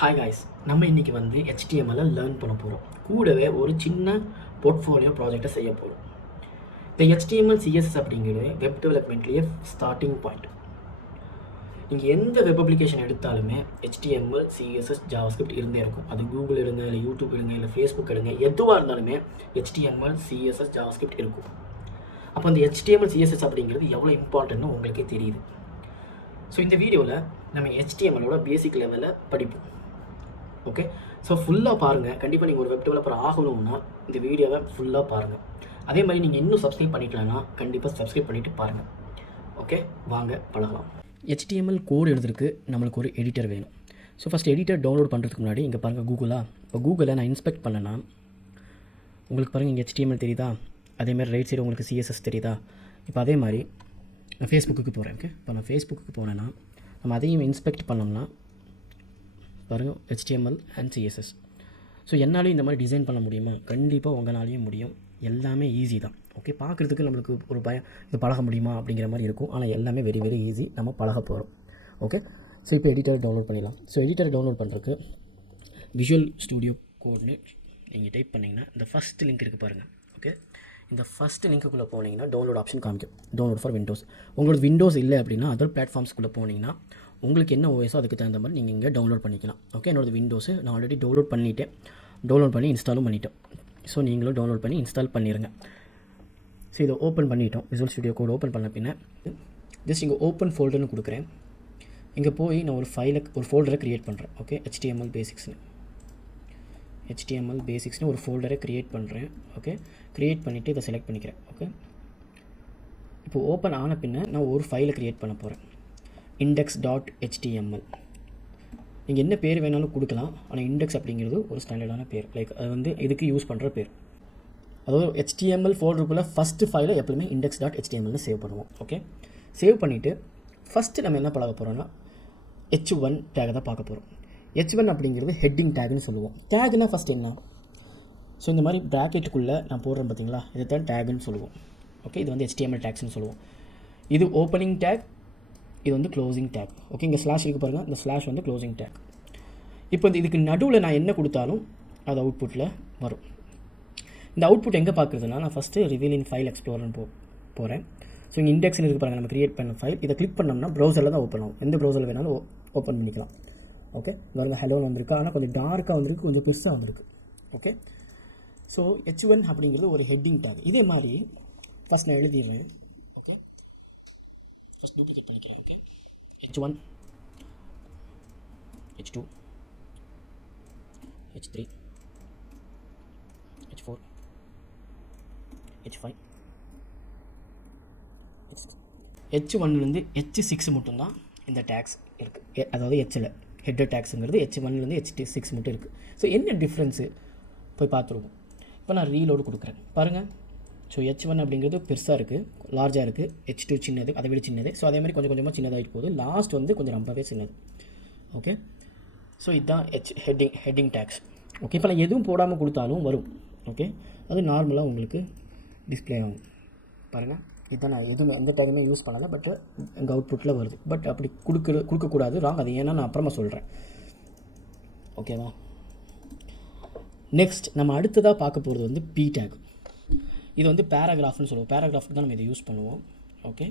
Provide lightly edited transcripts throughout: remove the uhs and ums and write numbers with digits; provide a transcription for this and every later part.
Hi guys, நம்ம இன்றைக்கி வந்து HTML லேர்ன் பண்ண போகிறோம். கூடவே ஒரு சின்ன போர்ட்ஃபோலியோ ப்ராஜெக்டை செய்ய போகிறோம். இந்த HTML CSS அப்படிங்கிறது வெப் டெவலப்மெண்ட்லேயே ஸ்டார்டிங் பாயிண்ட். நீங்கள் எந்த வெப் அப்ளிகேஷன் எடுத்தாலுமே HTML CSS JavaScript இருந்தே இருக்கும். அது கூகுள் எடுங்க, இல்லை யூடியூப் எடுங்க, இல்லை ஃபேஸ்புக் எடுங்க, எதுவாக இருந்தாலுமே HTML CSS JavaScript இருக்கும். அப்போ அந்த HTML CSS அப்படிங்கிறது எவ்வளோ இம்பார்ட்டன்ட்னு உங்களுக்கே தெரியுது. ஸோ இந்த வீடியோவில் நம்ம HTMLோட பேசிக் லெவலில் படிப்போம். ஓகே, ஸோ ஃபுல்லாக பாருங்கள். கண்டிப்பாக நீங்கள் ஒரு வெப் டெவலப்பர் ஆகணும்னா இந்த வீடியோவை ஃபுல்லாக பாருங்கள். அதே மாதிரி நீங்கள் இன்னும் சப்ஸ்கிரைப் பண்ணிக்கலன்னா கண்டிப்பாக சப்ஸ்கிரைப் பண்ணிவிட்டு பாருங்கள். ஓகே, வாங்க பழகலாம். HTML கோட் எழுதுறதுக்கு நம்மளுக்கு ஒரு எடிட்டர் வேணும். ஸோ ஃபஸ்ட் எடிட்டர் டவுன்லோட் பண்ணுறதுக்கு முன்னாடி இங்கே பாருங்கள் இப்போ கூகுளை நான் இன்ஸ்பெக்ட் பண்ணேன்னா உங்களுக்கு பாருங்கள் இங்கே HTML தெரியுதா? அதேமாதிரி ரைட் சைடு உங்களுக்கு CSS தெரியுதா? இப்போ அதே மாதிரி நான் ஃபேஸ்புக்கு போகிறேன். ஓகே, இப்போ நான் ஃபேஸ்புக்கு போனேன்னா நம்ம அதையும் இன்ஸ்பெக்ட் பண்ணோம்னா பாருங்கள் HTML அண்ட் CSS. ஸோ என்னாலையும் இந்த மாதிரி டிசைன் பண்ண முடியுமா? கண்டிப்பாக உங்களாலையும் முடியும். எல்லாமே ஈஸி தான். ஓகே, பார்க்குறதுக்கு நம்மளுக்கு ஒரு இது பழக முடியுமா அப்படிங்கிற மாதிரி இருக்கும். ஆனால் எல்லாமே வெரி வெரி ஈஸி. நம்ம பழக போகிறோம். ஓகே, ஸோ இப்போ எடிட்டர் டவுன்லோட் பண்ணிடலாம். ஸோ எடிட்டர் டவுன்லோட் பண்ணுறதுக்கு விஷுவல் ஸ்டுடியோ கோட்னு நீங்கள் டைப் பண்ணிங்கன்னா இந்த ஃபஸ்ட் லிங்க் இருக்குது பாருங்கள். ஓகே, இந்த ஃபஸ்ட்டு லிங்க்குள்ளே போனீங்கன்னா டவுன்லோட் ஆப்ஷன் காமிக்கும். Download for Windows. உங்களுக்கு விண்டோஸ் இல்லை அப்படின்னா அதர் பிளாட்ஃபார்ம்ஸ்குள்ளே போனீங்கன்னா உங்களுக்கு என்ன ஓஎஸோ அதுக்கு தகுந்த மாதிரி நீங்கள் இங்கே டவுன்லோட் பண்ணிக்கலாம். ஓகே, என்னோடய விண்டோஸு நான் ஆல்ரெடி டவுன்லோட் பண்ணிவிட்டேன். டவுன்லோட் பண்ணி இன்ஸ்டாலும் பண்ணிவிட்டோம். ஸோ நீங்களும் டவுன்லோட் பண்ணி இன்ஸ்டால் பண்ணிடுங்க. ஸோ இதை ஓப்பன் பண்ணிட்டோம். விசுவல் ஸ்டுடியோ கோட் ஓப்பன் பண்ண பின்ன ஜஸ்ட் இங்கே ஓப்பன் ஃபோல்டர்னு கொடுக்குறேன். இங்கே போய் நான் ஒரு ஃபோல்டரை க்ரியேட் பண்ணுறேன். ஓகே, HTML பேசிக்ஸ்னு ஒரு ஃபோல்டரை க்ரியேட் பண்ணுறேன். ஓகே, க்ரியேட் பண்ணிவிட்டு இதை செலக்ட் பண்ணிக்கிறேன். ஓகே, இப்போ ஓப்பன் ஆன பின்ன நான் ஒரு ஃபைலை க்ரியேட் பண்ண போகிறேன். index.html. நீங்கள் என்ன பேர் வேணாலும் கொடுக்கலாம். ஆனால் இண்டெக்ஸ் அப்படிங்கிறது ஒரு ஸ்டாண்டர்டான பேர். லைக் அது வந்து இதுக்கு யூஸ் பண்ணுற பேர். அதாவது HTML ஃபோல்டருக்குள்ளே ஃபஸ்ட்டு ஃபைலை எப்பவுமே index.htmlனு சேவ் பண்ணுவோம். ஓகே, சேவ் பண்ணிவிட்டு ஃபஸ்ட்டு நம்ம என்ன பழக போகிறோன்னா H1 டேகை தான் பார்க்க போகிறோம். H1 அப்படிங்கிறது ஹெட்டிங் டேக்னு சொல்லுவோம். டேக்னா ஃபஸ்ட் என்ன? ஸோ இந்த மாதிரி ப்ராக்கெட்டுக்குள்ளே நான் போடுறேன் பார்த்தீங்களா, இதை தான் டேக்னு சொல்லுவோம். ஓகே, இது வந்து HTML டேக்ஸ்னு சொல்லுவோம். இது ஓப்பனிங் டேக், இது வந்து க்ளோசிங் டேக். ஓகே, இங்கே ஸ்லாஷ் இருக்குது பாருங்கள், இந்த ஸ்லாஷ் வந்து க்ளோசிங் டேக். இப்போ இதுக்கு நடுவில் நான் என்ன கொடுத்தாலும் அது அவுட்புட்டில் வரும். இந்த அவுட்புட் எங்கே பார்க்குறதுனா நான் ஃபஸ்ட்டு ரிவீல் இன் ஃபைல் எக்ஸ்ப்ளோரர்னு போகிறேன். ஸோ இங்கே இண்டெக்ஸ்னு இருக்குது பாருங்கள், நம்ம க்ரியேட் பண்ண ஃபைல். இதை கிளிக் பண்ணோம்னா ப்ரௌசரில் தான் ஓப்பன் ஆகும். எந்த ப்ரௌசரில் வேணாலும் ஓப்பன் பண்ணிக்கலாம். ஓகே, பாருங்கள் ஹலோன்னு வந்திருக்கு. ஆனால் கொஞ்சம் டார்க்காக வந்திருக்கு, கொஞ்சம் பெருசாக வந்திருக்கு. ஓகே, ஸோ H1 அப்படிங்கிறது ஒரு ஹெட்டிங் டேக். இதே மாதிரி ஃபஸ்ட் நான் எழுதிடுறேன். ஓகே, ஃபஸ்ட் டூப்ளிகேட் பண்ணிக்கிறேன். Okay, H1, H2, H3, H4, H5, H6. H1லேருந்து H6 மட்டும்தான் இந்த டேக்ஸ் இருக்குது. அதாவது Hல் ஹெட்டர் டேக்ஸுங்கிறது H1லேருந்து H6 மட்டும் இருக்குது. ஸோ என்ன டிஃப்ரென்ஸு போய் பார்த்துருவோம். இப்போ நான் ரீலோடு கொடுக்குறேன் பாருங்கள். ஸோ H1 அப்படிங்கிறது பெருசாக இருக்குது, லார்ஜாக இருக்குது. H2 சின்னது, அதை விட சின்னது. ஸோ அதே மாதிரி கொஞ்சம் கொஞ்சமாக சின்னதாகிட்டு போகுது. லாஸ்ட் வந்து கொஞ்சம் ரொம்பவே சின்னது. ஓகே, ஸோ இதுதான் ஹெட்டிங் டேக்ஸ். ஓகே, இப்போ நான் எதுவும் போடாமல் கொடுத்தாலும் வரும். ஓகே, அது நார்மலாக உங்களுக்கு டிஸ்பிளே ஆகும் பாருங்கள். இதுதான் நான் எதுவுமே எந்த டேக்குமே யூஸ் பண்ணலை, பட் எங்கள் அவுட்புட்டில் வருது. பட் அப்படி கொடுக்கக்கூடாது, ராங். அது ஏன்னா நான் அப்புறமா சொல்கிறேன். ஓகேவா? நெக்ஸ்ட் நம்ம அடுத்ததாக பார்க்க போகிறது வந்து P டேக். இது வந்து பேராகிராஃப்னு சொல்லுவோம். பேராகிராஃப்க்கு தான் நம்ம இதை யூஸ் பண்ணுவோம். ஓகே,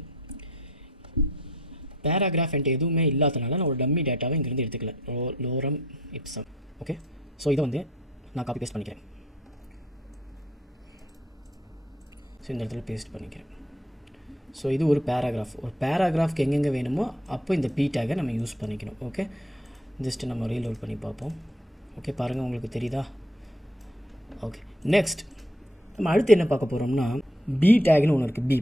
பேராகிராஃப் என்கிட்ட எதுவுமே இல்லாதனால நான் ஒரு டம்மி டேட்டாவை இங்கேருந்து எடுத்துக்கல. லோரம் இப்சம். ஓகே, ஸோ இதை வந்து நான் காப்பி பேஸ்ட் பண்ணிக்கிறேன். ஸோ இந்த இடத்துல பேஸ்ட் பண்ணிக்கிறேன். ஸோ இது ஒரு பேராகிராஃப்க்கு எங்கெங்கே வேணுமோ அப்போ இந்த P டேக்கை நம்ம யூஸ் பண்ணிக்கணும். ஓகே, ஜஸ்ட்டு நம்ம ரீலோட் பண்ணி பார்ப்போம். ஓகே, பாருங்கள் உங்களுக்கு தெரியுதா? ஓகே, நெக்ஸ்ட் நம்ம அடுத்து என்ன பார்க்க போகிறோம்னா B டேக்னு ஒன்று இருக்குது.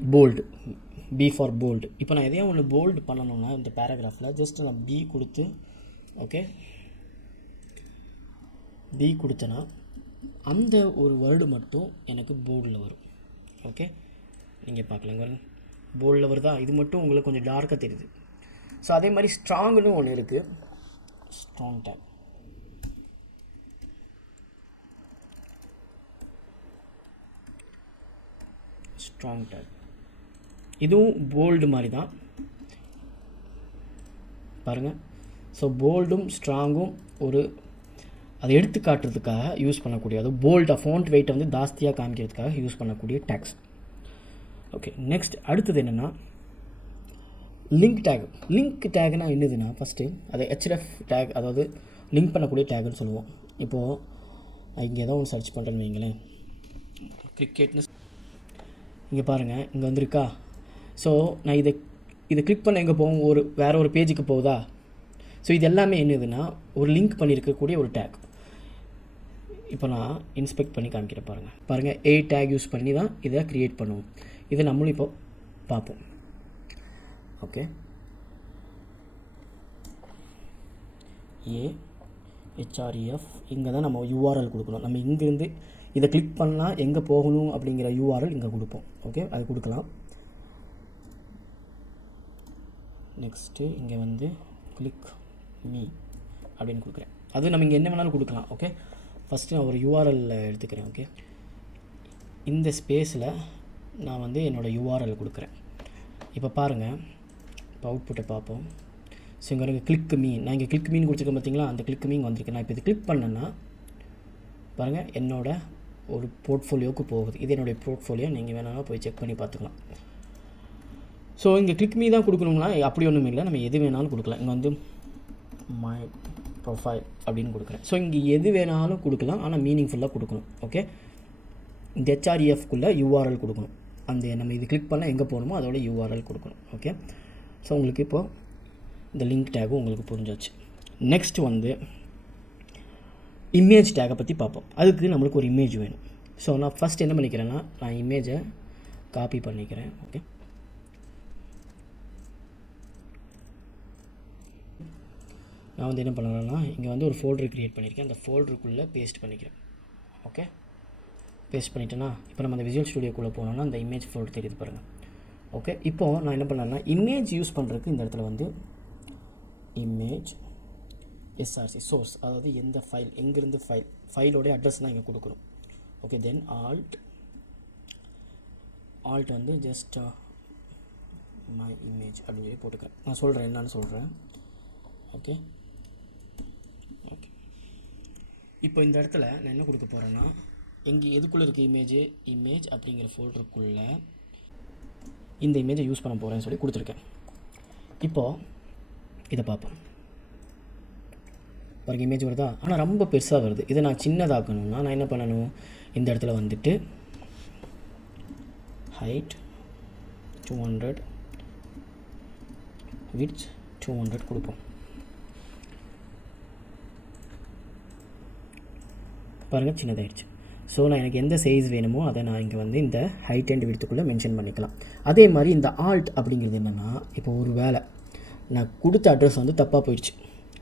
B for bold. இப்போ நான் எதையும் ஒன்று போல்டு பண்ணணும்னா இந்த பேராகிராஃபில் ஜஸ்ட்டு நான் B கொடுத்து, ஓகே, B கொடுத்தேன்னா அந்த ஒரு வேர்டு மட்டும் எனக்கு போல்டில் வரும். ஓகே, நீங்கள் பார்க்கலாங்க, போல்டில் வருதா? இது மட்டும் உங்களுக்கு கொஞ்சம் டார்க்காக தெரியுது. ஸோ அதே மாதிரி ஸ்ட்ராங்குன்னு ஒன்று இருக்குது. Strong take. இதுவும் போல்டு மாதிரி தான் பாருங்கள். ஸோ போல்டும் ஸ்ட்ராங்கும் ஒரு அதை எடுத்து காட்டுறதுக்காக யூஸ் பண்ணக்கூடிய, அது போல்டாக ஃபோண்ட் வெயிட்டை வந்து ஜாஸ்தியாக காமிக்கிறதுக்காக யூஸ் பண்ணக்கூடிய டேக்ஸ். ஓகே, நெக்ஸ்ட் அடுத்தது என்னென்னா லிங்க் டேக். லிங்க் டேக்னா என்னதுன்னா ஃபஸ்ட்டு அதை ஹெச்எஃப் டேக், அதாவது லிங்க் பண்ணக்கூடிய டேக்னு சொல்லுவோம். இப்போது நான் இங்கே ஏதோ ஒன்று சர்ச் பண்ணுறேன்னு வைங்களேன், கிரிக்கெட்னு இங்கே பாருங்கள், இங்கே வந்திருக்கா. ஸோ நான் இதை கிளிக் பண்ண எங்கே போகும், வேறு ஒரு பேஜுக்கு போகுதா. ஸோ இது எல்லாமே என்னதுன்னா ஒரு லிங்க் பண்ணியிருக்கக்கூடிய ஒரு டேக். இப்போ நான் இன்ஸ்பெக்ட் பண்ணி காமிக்கிறேன் பாருங்கள் ஏ டேக் யூஸ் பண்ணி தான் இதை க்ரியேட் பண்ணுவோம். இதை நம்மளும் இப்போ பார்ப்போம். ஓகே, AHREF இங்கே தான் நம்ம URL கொடுக்கணும். நம்ம இங்கேருந்து இதை கிளிக் பண்ணால் எங்கே போகணும் அப்படிங்கிற URL இங்கே கொடுப்போம். ஓகே, அது கொடுக்கலாம். நெக்ஸ்ட்டு இங்கே வந்து கிளிக் மீ அப்படின்னு கொடுக்குறேன். அது நம்ம இங்கே என்ன வேணாலும் கொடுக்கலாம். ஓகே, ஃபஸ்ட்டு நான் ஒரு URL எடுத்துக்கிறேன். ஓகே, இந்த ஸ்பேஸில் நான் வந்து என்னோடய URL கொடுக்குறேன். இப்போ பாருங்கள், இப்போ அவுட்புட்டை பார்ப்போம். ஸோ இங்கே எனக்கு கிளிக் மீ, நான் இங்கே கிளிக் மீன் கொடுத்துருக்கேன் பார்த்தீங்களா, அந்த கிளிக் மீன் வந்திருக்கு. நான் இப்போ இது கிளிக் பண்ணேன்னா பாருங்கள் என்னோடய ஒரு போர்ட்ஃபோலியோவுக்கு போகுது. இது என்னுடைய போர்ட்ஃபோலியோ, நீங்கள் வேணாலும் போய் செக் பண்ணி பார்த்துக்கலாம். ஸோ இங்கே கிளிக் மீ தான் கொடுக்கணுங்களா, அப்படி ஒன்றும் இல்லை, நம்ம எது வேணாலும் கொடுக்கலாம். இங்கே வந்து மை ப்ரொஃபைல் அப்படின்னு கொடுக்குறேன். ஸோ இங்கே எது வேணாலும் கொடுக்கலாம், ஆனால் மீனிங்ஃபுல்லாக கொடுக்கணும். ஓகே, இந்த HREFக்குள்ளே URL கொடுக்கணும். அந்த நம்ம இது கிளிக் பண்ணால் எங்கே போகணுமோ அதோட URL கொடுக்கணும். ஓகே, ஸோ உங்களுக்கு இப்போது இந்த லிங்க் டேக்கும் உங்களுக்கு புரிஞ்சாச்சு. நெக்ஸ்ட் வந்து இமேஜ் டேக்கை பற்றி பார்ப்போம். அதுக்கு நம்மளுக்கு ஒரு இமேஜ் வேணும். ஸோ நான் ஃபஸ்ட் என்ன பண்ணிக்கிறேன்னா, நான் இமேஜை காப்பி பண்ணிக்கிறேன். ஓகே, நான் வந்து என்ன பண்ணலாம்னா இங்கே வந்து ஒரு ஃபோல்டர் க்ரியேட் பண்ணியிருக்கேன். அந்த ஃபோல்டருக்குள்ளே பேஸ்ட் பண்ணிக்கிறேன். ஓகே, பேஸ்ட் பண்ணிட்டேன்னா இப்போ நம்ம அந்த விஜுவல் ஸ்டுடியோக்குள்ளே போனோம்னா அந்த இமேஜ் ஃபோல்டர் தெரியுது பாருங்கள். ஓகே, இப்போது நான் என்ன பண்ணேன்னா இமேஜ் யூஸ் பண்ணுறதுக்கு இந்த இடத்துல வந்து இமேஜ் SRC சோர்ஸ், அதாவது எந்த ஃபைல், எங்கேருந்து ஃபைலோடைய அட்ரஸ் தான் இங்கே கொடுக்கணும். ஓகே, தென் ஆல்ட் வந்து ஜஸ்ட் மை இமேஜ் அப்படின்னு சொல்லி போட்டுக்கிறேன். நான் சொல்கிறேன் என்னன்னு சொல்கிறேன். ஓகே, ஓகே, இப்போ இந்த இடத்துல நான் என்ன கொடுக்க போகிறேன்னா, எதுக்குள்ளே இருக்குது இமேஜ் அப்படிங்கிற ஃபோல்டருக்குள்ளே இந்த இமேஜை யூஸ் பண்ண போகிறேன்னு சொல்லி கொடுத்துருக்கேன். இப்போது இதை பார்ப்போம் பாருங்கள், இமேஜ் வருதா, ஆனால் ரொம்ப பெருசாக வருது. இதை நான் சின்னதாக்கணும்னா நான் என்ன பண்ணணும், இந்த இடத்துல வந்துட்டு ஹைட் 200 விட்த் 200 கொடுப்போம். பாருங்கள் சின்னதாகிடுச்சு. ஸோ நான் எனக்கு எந்த சைஸ் வேணுமோ அதை நான் இங்கே வந்து இந்த ஹைட் அண்ட் விட்த்துக்குள்ளே மென்ஷன் பண்ணிக்கலாம். அதே மாதிரி இந்த ஆல்ட் அப்படிங்கிறது என்னென்னா, இப்போ ஒரு வேளை நான் கொடுத்த அட்ரஸ் வந்து தப்பாக போயிடுச்சு,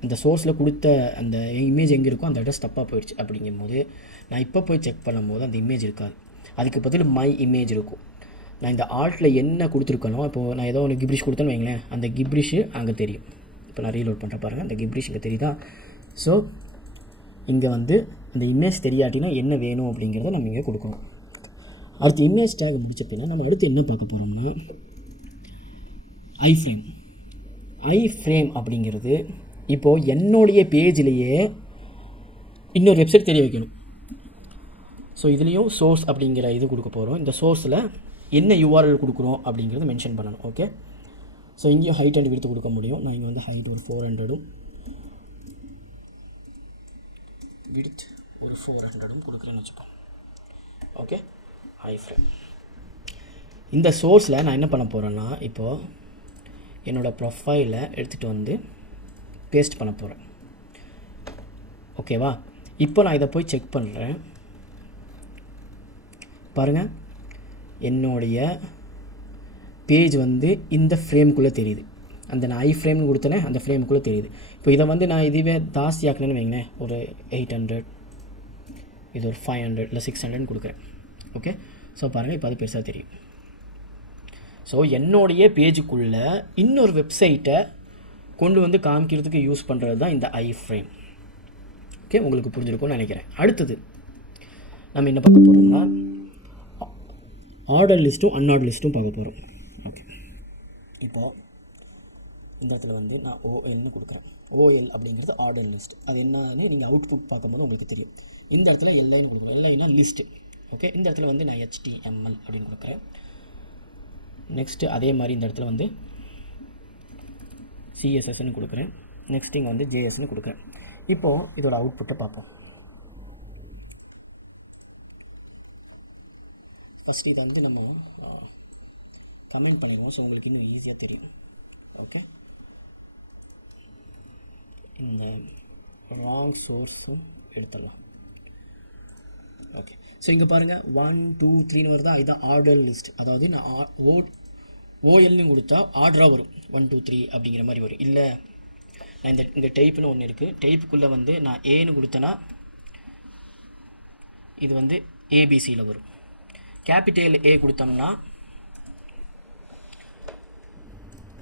இந்த சோர்ஸில் கொடுத்த அந்த இமேஜ் எங்கே இருக்கோ அந்த அட்ரஸ் தப்பாக போயிடுச்சு. அப்படிங்கும்போது நான் இப்போ போய் செக் பண்ணும்போது அந்த இமேஜ் இருக்காது, அதுக்கு பதில் மை இமேஜ் இருக்கும். நான் இந்த ஆல்ட்டில் என்ன கொடுத்துருக்கணும், இப்போது நான் ஏதோ ஒன்று கிப்ரிஷ் கொடுத்தேன்னு வைங்களேன், அந்த கிப்ரிஷு அங்கே தெரியும். இப்போ நான் ரீலோட் பண்ணுறேன் பாருங்கள், அந்த கிப்ரிஷ் இங்கே தெரியுதா. ஸோ இங்கே வந்து இந்த இமேஜ் தெரியாட்டினா என்ன வேணும் அப்படிங்கிறத நம்ம இங்கே கொடுக்கணும். அடுத்து இமேஜ் டேக் முடிச்ச பின்னா நம்ம அடுத்து என்ன பார்க்க போகிறோம்னா ஐஃப்ரேம் அப்படிங்கிறது இப்போது என்னுடைய பேஜ்லேயே இன்னொரு வெப்சைட் தெரிய வைக்கணும். ஸோ இதுலேயும் சோர்ஸ் அப்படிங்கிற இது கொடுக்க போகிறோம். இந்த சோர்ஸில் என்ன URL கொடுக்குறோம் அப்படிங்கிறத மென்ஷன் பண்ணணும். ஓகே, ஸோ இங்கேயும் ஹைட் அண்ட் விட்த் கொடுக்க முடியும். நான் இங்கே வந்து ஹைட் ஒரு 400 விட்த் ஒரு 400 கொடுக்குறேன்னு வச்சுப்போம். Okay, iframe. இந்த சோர்ஸில் நான் என்ன பண்ண போகிறேன்னா, இப்போது என்னோடய ப்ரொஃபைலை எடுத்துகிட்டு வந்து பேஸ்ட் பண்ண போகிறேன். ஓகேவா, இப்போ நான் இதை போய் செக் பண்ணுறேன். பாருங்கள், என்னுடைய பேஜ் வந்து இந்த ஃப்ரேமுக்குள்ளே தெரியுது. அந்த நான் ஐஃப்ரேம்னு கொடுத்தனே அந்த ஃப்ரேமுக்குள்ளே தெரியுது. இப்போ இதை வந்து நான் இதுவே ஜாஸ்தி ஆக்கணுன்னு வைங்களேன், ஒரு 800, இது ஒரு 500 இல்லை 600 கொடுக்குறேன். ஓகே, ஸோ பாருங்கள், இப்போ அது பெருசாக தெரியும். ஸோ என்னுடைய பேஜுக்குள்ளே இன்னொரு வெப்சைட்டை கொண்டு வந்து காமிக்கிறதுக்கு யூஸ் பண்ணுறது தான் இந்த ஐஃப்ரேம். ஓகே, உங்களுக்கு புரிஞ்சிருக்கும்னு நினைக்கிறேன். அடுத்தது நம்ம என்ன பார்க்க போகிறோம்னா ஆர்டர் லிஸ்ட்டும் அன்ஆர்டர் லிஸ்ட்டும் பார்க்க போகிறோம். ஓகே, இப்போது இந்த இடத்துல வந்து நான் OLன்னு கொடுக்குறேன். ஓஎல் அப்படிங்கிறது ஆர்டர் லிஸ்ட். அது என்னன்னு நீங்கள் அவுட்புட் பார்க்கும்போது உங்களுக்கு தெரியும். இந்த இடத்துல எல்ஐன்னு கொடுக்குறோம். எல்ஐனா லிஸ்ட்டு. ஓகே, இந்த இடத்துல வந்து நான் HTML அப்படின்னு கொடுக்குறேன். நெக்ஸ்ட்டு அதே மாதிரி இந்த இடத்துல வந்து CSSன்னு கொடுக்குறேன். நெக்ஸ்ட் இங்கே வந்து JSன்னு கொடுக்குறேன். இப்போது இதோட அவுட்புட்டை பார்ப்போம். ஃபஸ்ட் இதை வந்து நம்ம கமெண்ட் பண்ணிடுவோம், ஸோ உங்களுக்கு இன்னும் ஈஸியாக தெரியும். ஓகே, இந்த ராங் சோர்ஸும் எடுத்துடலாம். ஓகே, ஸோ இங்கே பாருங்கள் 1 2 3ன்னு வருதா, இதுதான் ஆர்டர் லிஸ்ட். அதாவது நான் ஓஎல்னு கொடுத்தா ஆர்டராக வரும் 1 2 3 அப்படிங்கிற மாதிரி வரும். இல்லை நான் இங்கே டைப்புன்னு ஒன்று இருக்குது, டைப்புக்குள்ளே வந்து நான் ஏன்னு கொடுத்தேன்னா இது வந்து ஏபிசியில் வரும். கேபிட்டல் ஏ கொடுத்தோம்னா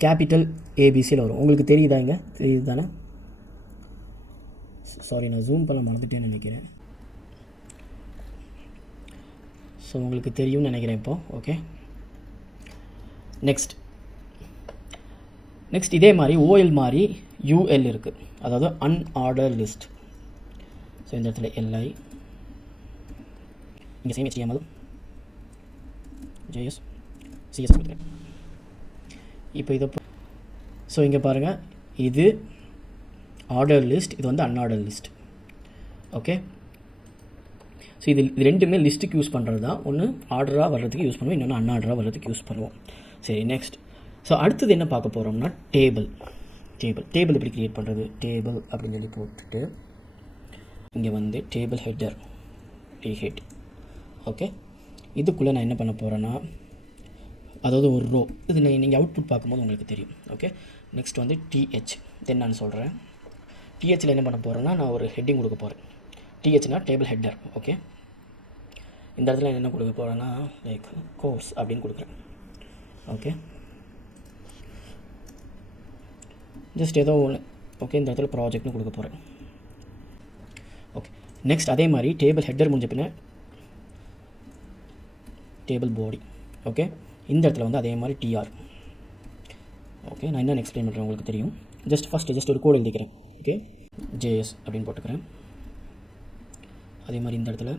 கேபிட்டல் ஏபிசியில் வரும். உங்களுக்கு தெரியுதா? இங்கே தெரியுது தானே? சாரி, நான் ஜூம் பண்ண மறந்துட்டேன்னு நினைக்கிறேன். ஸோ உங்களுக்கு தெரியும்னு நினைக்கிறேன் இப்போது. ஓகே, நெக்ஸ்ட் இதே மாதிரி ஓஎல் மாதிரி யூஎல் இருக்குது, அதாவது அன்ஆர்டர் லிஸ்ட். ஸோ இந்த இடத்துல எல்ஐ, இங்கே சேம் HTML JS CSS கொடுக்குறேன். இப்போ இதை ஸோ இங்கே பாருங்கள், இது ஆர்டர் லிஸ்ட், இது வந்து அன்ஆர்டர் லிஸ்ட். ஓகே, ஸோ இது ரெண்டுமே லிஸ்ட்டுக்கு யூஸ் பண்ணுறது தான். ஒன்று ஆர்டராக வர்றதுக்கு யூஸ் பண்ணுவோம், இன்னொன்று அன்ஆர்டராக வர்றதுக்கு யூஸ் பண்ணுவோம். சரி, நெக்ஸ்ட். ஸோ அடுத்தது என்ன பார்க்க போகிறோம்னா டேபிள் எப்படி க்ரியேட் பண்ணுறது. டேபிள் அப்படின்னு சொல்லி போட்டுட்டு இங்கே வந்து டேபிள் ஹெட்டர் ஹெட். ஓகே, இதுக்குள்ளே நான் என்ன பண்ண போகிறேன்னா, அதாவது ஒரு ரோ, இது நீங்கள் அவுட்புட் பார்க்கும்போது உங்களுக்கு தெரியும். ஓகே, நெக்ஸ்ட் வந்து TH. தென் நான் சொல்கிறேன், THயில் என்ன பண்ண போகிறேன்னா நான் ஒரு ஹெட்டிங் கொடுக்க போகிறேன். THனா டேபிள் ஹெட்டர். ஓகே, இந்த இடத்துல என்ன கொடுக்க போகிறேன்னா லைக் கோர்ஸ் அப்படின்னு கொடுக்குறேன். ஓகே, ஜஸ்ட் ஏதோ ஒன்று. ஓகே, இந்த இடத்துல ப்ராஜெக்ட்னு கொடுக்க போகிறேன். ஓகே, நெக்ஸ்ட் அதே மாதிரி டேபிள் ஹெட்டர் முடிஞ்ச பின்ன டேபிள் பாடி. ஓகே, இந்த இடத்துல வந்து அதே மாதிரி TR. ஓகே, நான் என்ன எக்ஸ்பிளைன் பண்ணுறேன் உங்களுக்கு தெரியும். ஜஸ்ட் ஒரு கோடு எழுதிக்கிறேன். ஓகே, JS அப்படின்னு போட்டுக்கிறேன். அதே மாதிரி இந்த இடத்துல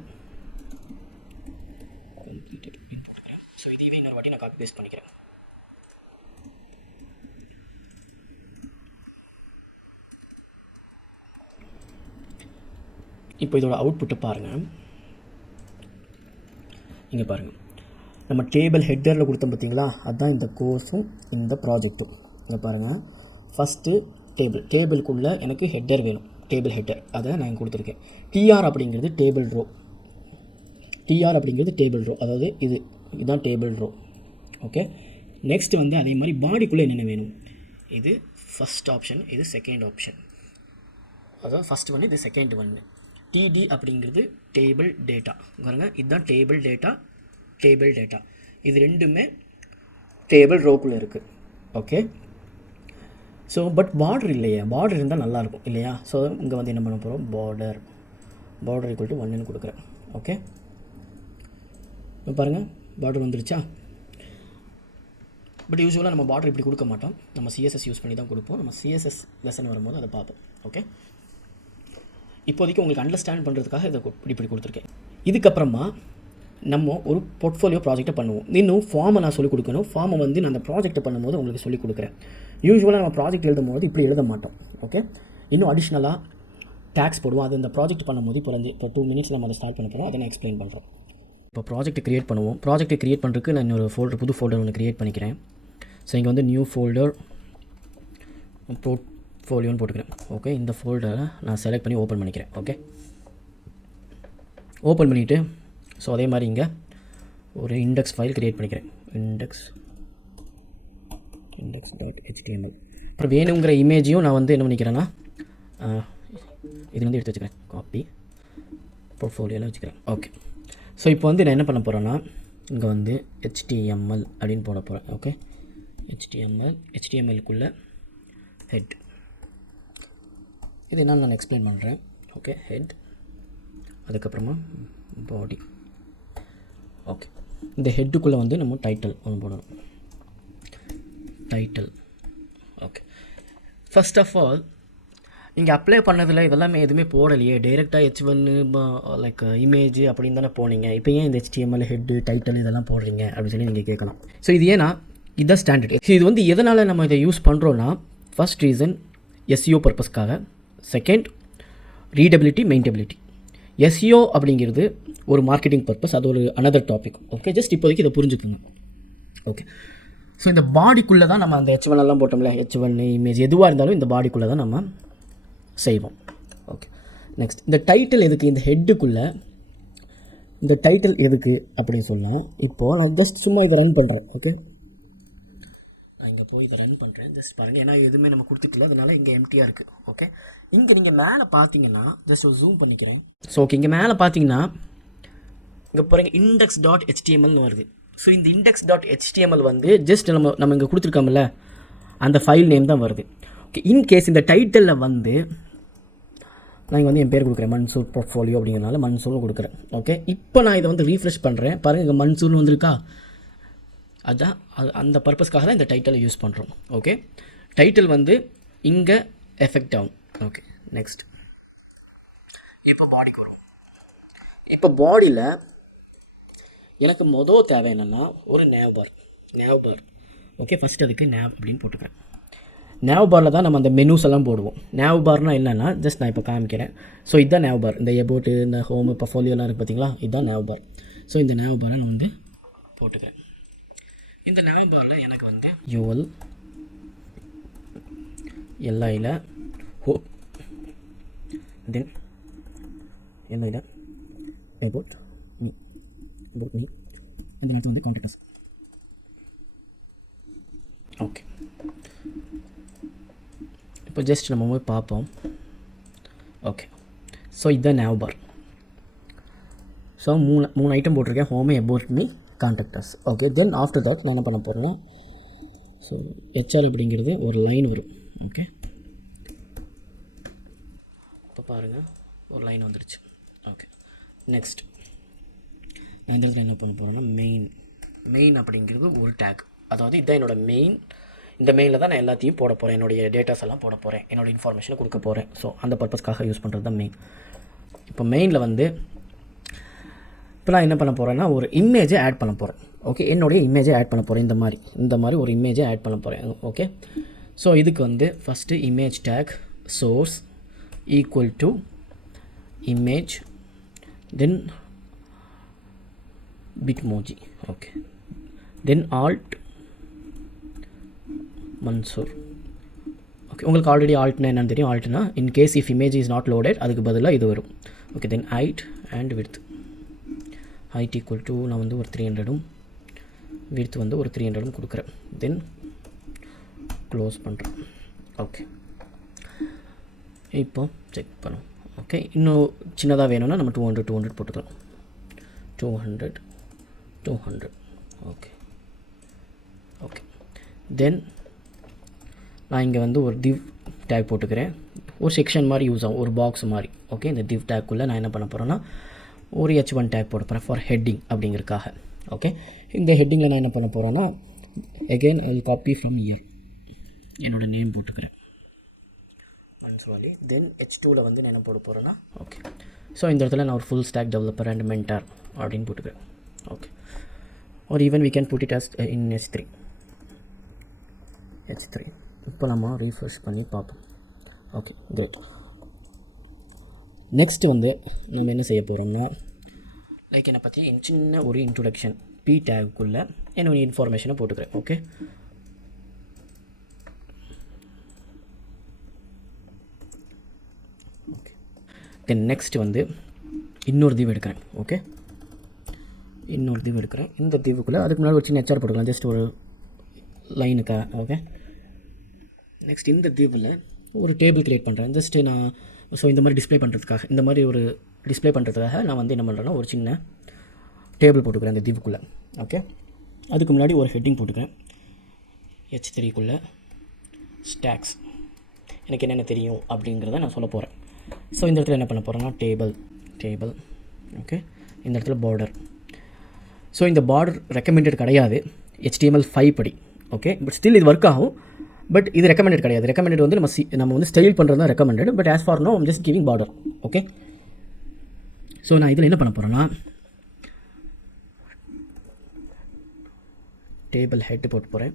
கம்ப்ளீட்டட் அப்படின்னு போட்டுக்கிறேன். ஸோ இதுவே இன்னொரு வாட்டி நான் காப்பி பேஸ்ட் பண்ணிக்கிறேன். இப்போ இதோட அவுட்புட்டை பாருங்கள். இங்கே பாருங்கள், நம்ம டேபிள் ஹெட்டரில் கொடுத்தோம் பார்த்தீங்களா, அதுதான் இந்த கோர்ஸும் இந்த ப்ராஜெக்ட்டும். இங்கே பாருங்கள், ஃபஸ்ட்டு டேபிளுக்குள்ளே எனக்கு ஹெட்டர் வேணும், டேபிள் ஹெட்டர், அதை நான் கொடுத்துருக்கேன். TR அப்படிங்கிறது டேபிள் ரோ, அதாவது இதுதான் டேபிள் ரோ. ஓகே, நெக்ஸ்ட் வந்து அதே மாதிரி பாடிக்குள்ளே என்னென்ன வேணும். இது ஃபஸ்ட் ஆப்ஷன், இது செகண்ட் ஆப்ஷன். அதாவது ஃபஸ்ட் ஒன்று, இது செகண்ட் ஒன்று. TD அப்படிங்கிறது டேபிள் டேட்டா. பாருங்கள், இதுதான் டேபிள் டேட்டா. இது ரெண்டுமே டேபிள் ரோக்குள்ளே இருக்குது. ஓகே, ஸோ பட் பார்டர் இல்லையா, பார்டர் இருந்தால் நல்லாயிருக்கும் இல்லையா. ஸோ இங்கே வந்து என்ன பண்ண போகிறோம், பார்டர் ஈக்குவல் டு 1ன்னு கொடுக்குறேன். ஓகே, பாருங்கள் பார்டர் வந்துருச்சா. பட் யூஸ்வலாக நம்ம பார்டர் இப்படி கொடுக்க மாட்டோம், நம்ம CSS யூஸ் பண்ணி தான் கொடுப்போம். நம்ம CSS லெசன் வரும்போது அதை பார்ப்போம். ஓகே, இப்போதைக்கு உங்களுக்கு அண்டர்ஸ்டாண்ட் பண்ணுறதுக்காக இதை இப்படி கொடுத்துருக்கேன். இதுக்கப்புறமா நம்ம ஒரு போர்ட்ஃபோலியோ ப்ராஜெக்ட்டை பண்ணுவோம். இன்னும் ஃபார்மை நான் சொல்லிக் கொடுக்கணும். ஃபார்மை வந்து நான் அந்த ப்ராஜெக்ட்டை பண்ணும்போது உங்களுக்கு சொல்லிக் கொடுக்குறேன். யூஸ்வலாக நம்ம ப்ராஜெக்ட் எழுதும் போது இப்படி எழுத மாட்டோம். ஓகே, இன்னும் அடிஷ்னலாக டேக்ஸ் போடுவோம். அது இந்த ப்ராஜெக்ட் பண்ணும்போது இப்போ 2 மினிட்ஸ் நம்ம அதை ஸ்டார்ட் பண்ண போகிறோம். அதை நான் எக்ஸ்பிளைன் பண்ணுறோம். இப்போ ப்ராஜெக்ட்டை க்ரியேட் பண்ணுவோம். ப்ராஜெக்ட்டை க்ரியேட் பண்ணுறதுக்கு நான் இன்னொரு புது ஃபோல்டர் ஒன்று க்ரியேட் பண்ணிக்கிறேன். ஸோ இங்கே வந்து நியூ ஃபோல்டர் போர்ட்ஃபோலியோன்னு போட்டுக்கிறேன். ஓகே, இந்த ஃபோல்டரை நான் செலக்ட் பண்ணி ஓப்பன் பண்ணிக்கிறேன். ஓகே, ஓப்பன் பண்ணிவிட்டு ஸோ அதே மாதிரி இங்கே ஒரு இண்டெக்ஸ் ஃபைல் க்ரியேட் பண்ணிக்கிறேன். index.html. அப்புறம் வேணுங்கிற இமேஜையும் நான் வந்து என்ன பண்ணிக்கிறேன்னா இது வந்து எடுத்து வச்சுக்கிறேன். காப்பி போர்ட்ஃபோலியோவில் வச்சுக்கிறேன். ஓகே, ஸோ இப்போ வந்து நான் என்ன பண்ண போகிறேன்னா இங்கே வந்து HTML அப்படின்னு போட போகிறேன். ஓகே, HTMLக்குள்ளே ஹெட், இது என்னால் நான் எக்ஸ்பிளைன் பண்ணுறேன். ஓகே, ஹெட், அதுக்கப்புறமா பாடி. ஓகே, இந்த ஹெட்டுக்குள்ளே வந்து நம்ம டைட்டில் ஒன்று போடணும். Title. Okay, first of all இங்கே அப்ளை பண்ணதில் இதெல்லாமே எதுவுமே போடலையே, டைரெக்டாக H1 லைக் இமேஜ் அப்படின்னு தானே போனீங்க, இப்போ ஏன் இந்த HTML ஹெட்டு டைட்டில் இதெல்லாம் போடுறீங்க அப்படின்னு சொல்லி நீங்கள் கேட்கலாம். ஸோ இது ஏன்னா இதுதான் ஸ்டாண்டர்ட். ஸோ இது வந்து எதனால் நம்ம இதை யூஸ் பண்ணுறோன்னா, ஃபர்ஸ்ட் ரீசன் SEO பர்பஸ்க்காக, செகண்ட் ரீடபிலிட்டி, மெயின்டபிலிட்டி. SEO அப்படிங்கிறது ஒரு மார்க்கெட்டிங் பர்பஸ், அது ஒரு அனதர் டாபிக். ஓகே, ஜஸ்ட் இப்போதைக்கு இதை புரிஞ்சுக்குங்க. ஓகே, ஸோ இந்த பாடிக்குள்ளே தான் நம்ம அந்த H1 எல்லாம் போட்டோம்ல, H1 இமேஜ் எதுவாக இருந்தாலும் இந்த பாடிக்குள்ளே தான் நம்ம செய்வோம். ஓகே, நெக்ஸ்ட் இந்த டைட்டில் எதுக்கு, இந்த ஹெட்டுக்குள்ளே இந்த டைட்டில் எதுக்கு அப்படின்னு சொன்னால், இப்போது நான் ஜஸ்ட் சும்மா இதை ரன் பண்ணுறேன். ஓகே, நான் இங்கே போய் இதை ரன் பண்ணுறேன். ஜஸ்ட் பாருங்கள், ஏன்னா எதுவுமே நம்ம கொடுத்துக்கல, அதனால் இங்கே எம்டியாக இருக்குது. ஓகே, இங்கே நீங்கள் மேலே பார்த்தீங்கன்னா, ஜஸ்ட் ஒரு ஜூம் பண்ணிக்கிறேன். ஸோ ஓகே, இங்கே மேலே பார்த்தீங்கன்னா இங்கே பாருங்கள் index.htmlனு வருது. ஸோ இந்த index.html வந்து ஜஸ்ட் நம்ம இங்கே கொடுத்துருக்கோம்ல அந்த ஃபைல் நேம் தான் வருது. ஓகே, இன்கேஸ் இந்த டைட்டிலில் வந்து நான் இங்கே வந்து என் பேர் கொடுக்குறேன், மன்சூர் போர்ட்ஃபோலியோ அப்படிங்கிறனால மன்சூர்னு கொடுக்குறேன். ஓகே, இப்போ நான் இதை வந்து ரீஃப்ரெஷ் பண்ணுறேன். பாருங்கள், இங்கே மன்சூர்னு வந்திருக்கா, அதுதான் அந்த பர்பஸ்க்காக தான் இந்த டைட்டிலை யூஸ் பண்ணுறோம். ஓகே, டைட்டில் வந்து இங்கே எஃபெக்ட் ஆகும். ஓகே, நெக்ஸ்ட் இப்போ பாடிக்கு வரும். இப்போ பாடியில் எனக்கு மொதல் தேவை என்னென்னா ஒரு நேவ் பார். ஓகே, ஃபஸ்ட் அதுக்கு நேவ் அப்படின்னு போட்டுக்கிறேன். நேவ் பாரில் தான் நம்ம அந்த மெனூஸ் எல்லாம் போடுவோம். நேவ் பார்னால் என்னென்னா, ஜஸ்ட் நான் இப்போ காமிக்கிறேன். ஸோ இதுதான் நேவ் பார். இந்த எபோட்டு, இந்த ஹோமு, பர்ட்ஃபோலியோலாம் இருக்குது பார்த்தீங்களா, இதுதான் நேவ் பார். ஸோ இந்த நேவ் பாரை நான் வந்து போட்டுக்கிறேன். இந்த நேவ் பாரில் எனக்கு வந்து UL LIயில் ஹோ, தென் LIயில் about me, இந்த நேரத்தில் வந்து கான்டாக்டர்ஸ். ஓகே, இப்போ ஜஸ்ட் நம்ம போய் பார்ப்போம். ஓகே, ஸோ இதுதான் நேவ் பார். ஸோ மூணு ஐட்டம் போட்டிருக்கேன், home, about me, கான்டாக்டர்ஸ். Okay, then after that நான் என்ன பண்ண போகிறேன்னா, ஸோ HR அப்படிங்கிறது ஒரு லைன் வரும். ஓகே, இப்போ பாருங்கள் ஒரு லைன் வந்துடுச்சு. ஓகே, நெக்ஸ்ட் நான் இந்த இடத்துல என்ன பண்ண போகிறேன்னா, மெயின் அப்படிங்கிறது ஒரு டேக். அதாவது இதுதான் என்னோடய மெயின். இந்த மெயிலில் தான் நான் எல்லாத்தையும் போட போகிறேன், என்னுடைய டேட்டாஸ் எல்லாம் போட போகிறேன், என்னோடய இன்ஃபர்மேஷனை கொடுக்க போகிறேன். ஸோ அந்த பர்பஸ்க்காக யூஸ் பண்ணுறது தான் மெயின். இப்போ மெயினில் வந்து இப்போ நான் என்ன பண்ண போகிறேன்னா, ஒரு இமேஜை ஆட் பண்ண போகிறேன். ஓகே, என்னுடைய இமேஜை ஆட் பண்ண போகிறேன். இந்த மாதிரி ஒரு இமேஜை ஆட் பண்ண போகிறேன். ஓகே, ஸோ இதுக்கு வந்து first image tag source equal to image, then bitmoji. Okay, then alt Mansoor. Okay, உங்களுக்கு ஆல்ரெடி ஆல்ட்னா என்னென்னு தெரியும். ஆல்ட்னா in case if image is not loaded, அதுக்கு பதிலாக இது வரும். Okay, then height and width. Height equal to நான் வந்து ஒரு 300ம், விட்த் வந்து ஒரு 300ம் கொடுக்குறேன். தென் க்ளோஸ் பண்ணுறேன். ஓகே, இப்போ செக் பண்ணும். ஓகே, இன்னும் சின்னதாக வேணும்னா நம்ம 200 போட்டுக்கலாம். 200. ஓகே, தென் நான் இங்கே வந்து ஒரு div டேக் போட்டுக்கிறேன். ஒரு செக்ஷன் மாதிரி யூஸ் ஆகும், ஒரு பாக்ஸ் மாதிரி. ஓகே, இந்த div டேக்குள்ளே நான் என்ன பண்ண போகிறேன்னா, ஒரு H1 டேக் போட போகிறேன் ஃபார் ஹெட்டிங் அப்படிங்கிறதுக்காக. ஓகே, இந்த ஹெட்டிங்கில் நான் என்ன பண்ண போகிறேன்னா, again I will copy from here, என்னோடய நேம் போட்டுக்கிறேன் மன்சூர். தென் H2வில் வந்து நான் என்ன போட போகிறேன்னா, ஓகே, ஸோ இந்த இடத்துல நான் ஒரு full stock developer and mentor அப்படின்னு போட்டுக்கிறேன். Okay, or even we can put it as in H3. இப்போ நம்ம ரீஃப்ரெஷ் பண்ணி பார்ப்போம். Okay, great. நெக்ஸ்ட்டு வந்து நம்ம என்ன செய்ய போகிறோம்னா, லைக் என்னை பற்றி சின்ன ஒரு இன்ட்ரொடக்ஷன் P டேக்குள்ளே என்னோட இன்ஃபர்மேஷனை போட்டுக்கிறேன். ஓகே, தென் நெக்ஸ்ட் வந்து இன்னொரு தீவு எடுக்கிறேன். ஓகே, இன்னொரு தீவு எடுக்கிறேன். இந்த தீவுக்குள்ளே அதுக்கு முன்னாடி ஒரு சின்ன HR போட்டுக்கலாம், ஜஸ்ட் ஒரு லைனுக்கா. ஓகே, நெக்ஸ்ட் இந்த தீவில் ஒரு டேபிள் க்ரியேட் பண்ணுறேன். ஜஸ்ட்டு நான் ஸோ இந்த மாதிரி டிஸ்ப்ளே பண்ணுறதுக்காக, இந்த மாதிரி ஒரு டிஸ்ப்ளே பண்ணுறதுக்காக நான் வந்து என்ன பண்ணுறேன்னா, ஒரு சின்ன டேபிள் போட்டுக்கிறேன் அந்த தீவுக்குள்ளே. ஓகே, அதுக்கு முன்னாடி ஒரு ஹெட்டிங் போட்டுக்கிறேன். H3க்குள்ளே ஸ்டாக்ஸ், எனக்கு என்னென்ன தெரியும் அப்படிங்கிறத நான் சொல்ல போகிறேன். ஸோ இந்த இடத்துல என்ன பண்ண போகிறேன்னா, டேபிள். ஓகே, இந்த இடத்துல பார்டர். ஸோ இந்த பார்டர் ரெக்கமெண்டட் கிடையாது HTML5 படி. ஓகே, பட் ஸ்டில் இது ஒர்க் ஆகும். பட் இது ரெக்கமெண்டட் கிடையாது. ரெக்கமெண்டட் வந்து நம்ம வந்து ஸ்டைல் பண்ணுறது தான் recommended. But as far now I'm just giving border. Okay, so நான் இதில் என்ன பண்ண போகிறேன்னா டேபிள் ஹெட் போட்டு போகிறேன்.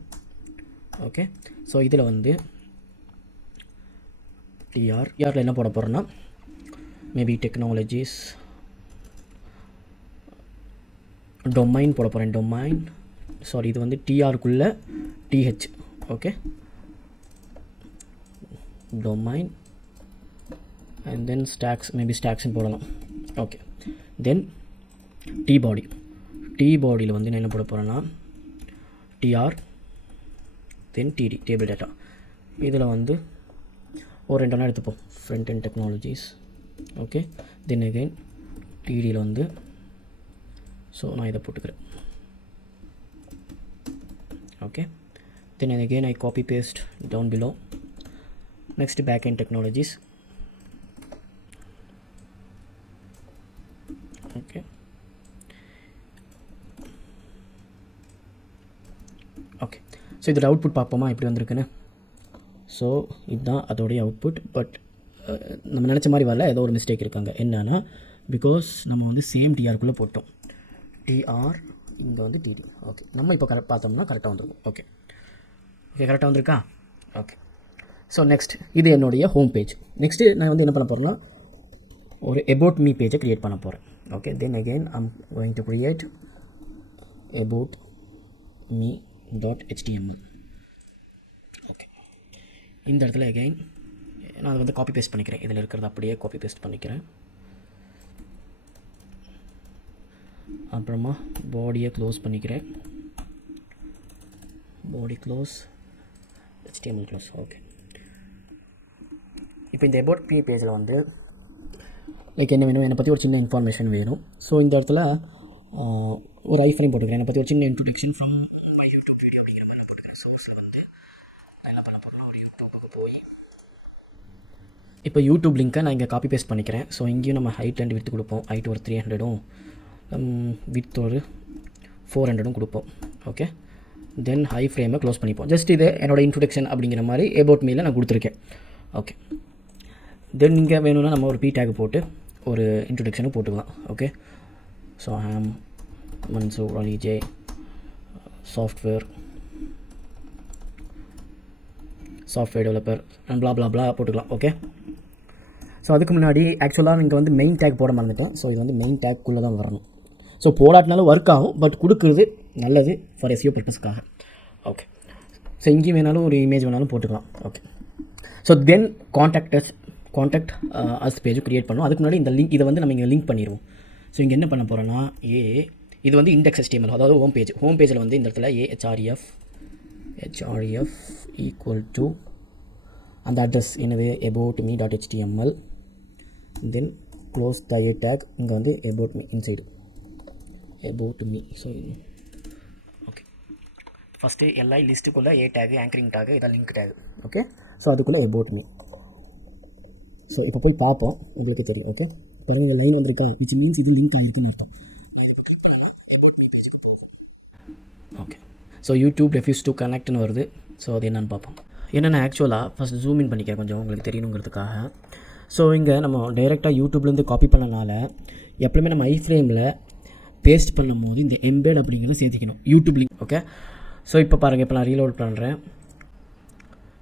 ஓகே, ஸோ இதில் வந்து டிஆரில் என்ன போட போகிறேன்னா மேபி டெக்னாலஜிஸ் டொமைன் போட போகிறேன். டொமைன் சாரி, இது வந்து டிஆருக்குள்ளே TH. Okay, domain and then stacks, maybe ஸ்டாக்ஸ்ன்னு போடலாம். ஓகே, தென் டி பாடியில் வந்து நான் என்ன போட போகிறேன்னா TR then TD table data. இதில் வந்து ஒரு 2 எண்ணம் எடுத்துப்போம். Front end technologies. Okay, then again டிடியில் வந்து ஸோ நான் இதை போட்டுக்கிறேன். Okay, then again I copy paste down below. Next, backend technologies. Okay, okay, so இதோட அவுட்புட் பார்ப்போமா எப்படி வந்திருக்குன்னு. ஸோ இதுதான் அதோடைய அவுட்புட். பட் நம்ம நினச்ச மாதிரி வரல, ஏதோ ஒரு மிஸ்டேக் இருக்காங்க. என்னன்னா பிகாஸ் நம்ம வந்து சேம் டிஆருக்குள்ளே போட்டோம். டிஆர் இங்கே வந்து டிடி. ஓகே, நம்ம இப்போ கரெக்ட் பார்த்தோம்னா கரெக்டாக வந்துருக்கும். ஓகே, கரெக்டாக வந்திருக்கா? ஓகே, ஸோ நெக்ஸ்ட் இது என்னுடைய ஹோம் பேஜ். நெக்ஸ்ட்டு நான் வந்து என்ன பண்ண போகிறேன்னா ஒரு about me பேஜை க்ரியேட் பண்ண போகிறேன். Okay, then again I'm going to create about me.html. Okay, இந்த இடத்துல அகெயின் நான் அதை வந்து காப்பி பேஸ்ட் பண்ணிக்கிறேன். இதில் இருக்கிறது அப்படியே காப்பி பேஸ்ட் பண்ணிக்கிறேன். அப்புறமா பாடியை க்ளோஸ் பண்ணிக்கிறேன். பாடி க்ளோஸ், HTML க்ளோஸ். ஓகே, இப்போ இந்த about me பேஜில் வந்து லைக் என்ன வேணும், என்னை பற்றி ஒரு சின்ன இன்ஃபர்மேஷன் வேணும். ஸோ இந்த இடத்துல ஒரு ஐஃப்ரேம் போட்டுக்கிறேன். என்னை பற்றி ஒரு சின்ன introduction from my YouTube video அப்படிங்கிற மாதிரி நான் போட்டுக்கிறேன். சோர்ஸில் வந்து நான் என்ன பண்ண போகிறேன்னா ஒரு யூடியூபுக்கு போய் இப்போ யூடியூப் லிங்க்கை நான் இங்கே காப்பி பேஸ்ட் பண்ணிக்கிறேன். ஸோ இங்கேயும் நம்ம ஹைட் அண்ட் வித் கொடுப்போம். ஹைட் ஒரு 300ம் வித் ஒரு 400ம் கொடுப்போம். ஓகே, தென் ஹை ஃப்ரேமை க்ளோஸ் பண்ணிப்போம். ஜஸ்ட் இது என்னோடய இன்ட்ரோடக்ஷன் அப்படிங்கிற மாதிரி about me நான் கொடுத்துருக்கேன். ஓகே, தென் இங்கே வேணும்னா நம்ம ஒரு p டேக் போட்டு ஒரு இன்ட்ரோடக்ஷனும் போட்டுக்கலாம். Okay, so I am Mansoor Ali J, software developer and blah blah blah போட்டுக்கலாம். ஓகே, ஸோ அதுக்கு முன்னாடி ஆக்சுவலாக இங்கே வந்து மெயின் டேக் போட மறந்துட்டேன். ஸோ இது வந்து மெயின் டேக்குள்ளே தான் வரணும். ஸோ போடாட்டினாலும் ஒர்க் ஆகும், பட் கொடுக்குறது நல்லது ஃபார் SEO பர்பஸ்க்காக. ஓகே, ஸோ இங்கேயும் வேணாலும் ஒரு இமேஜ் வேணாலும் போட்டுக்கலாம். Okay, so then contact us page create பண்ணணும். அதுக்கு முன்னாடி இந்த லிங்க் இதை வந்து நம்ம இங்கே லிங்க் பண்ணிடுவோம். ஸோ இங்கே என்ன பண்ண போகிறோன்னா இது வந்து இண்டெக்ஸ் HTML, அதாவது ஹோம் பேஜில் வந்து இந்த இடத்துல href ஈக்குவல் டு அந்த அட்ரஸ் என்னது about me.html, then close the a tag. இங்கே வந்து about me inside about me. So okay, first எல்லா லிஸ்ட்டுக்குள்ளே a டேக், ஆங்கரிங் டேக், இதான் லிங்க் டேக். ஓகே, ஸோ அதுக்குள்ளே about me. ஸோ இப்போ போய் பார்ப்போம், உங்களுக்கு தெரியும். ஓகே, பாருங்கள் லைன் வந்திருக்கா, விச் மீன்ஸ் இது லிங்க் ஆகிருக்குன்னு அர்த்தம். Okay, so YouTube refuse to கனெக்ட்னு வருது. ஸோ அது என்னென்னு பார்ப்போம். என்னென்னா ஆக்சுவலாக ஃபஸ்ட் ஜூம் இன் பண்ணிக்கிறேன் கொஞ்சம் உங்களுக்கு தெரியணுங்கிறதுக்காக. ஸோ இங்கே நம்ம டைரெக்டாக யூடியூப்லேருந்து காப்பி பண்ணனால எப்பவுமே நம்ம ஐஃப்ரேமில் பேஸ்ட் பண்ணும் போது இந்த எம்பெட் அப்படிங்கிறத சேர்த்திக்கணும், யூடியூப் லிங்க். ஓகே, ஸோ இப்போ பாருங்கள், இப்போ நான் ரீலோட் பண்ணுறேன்.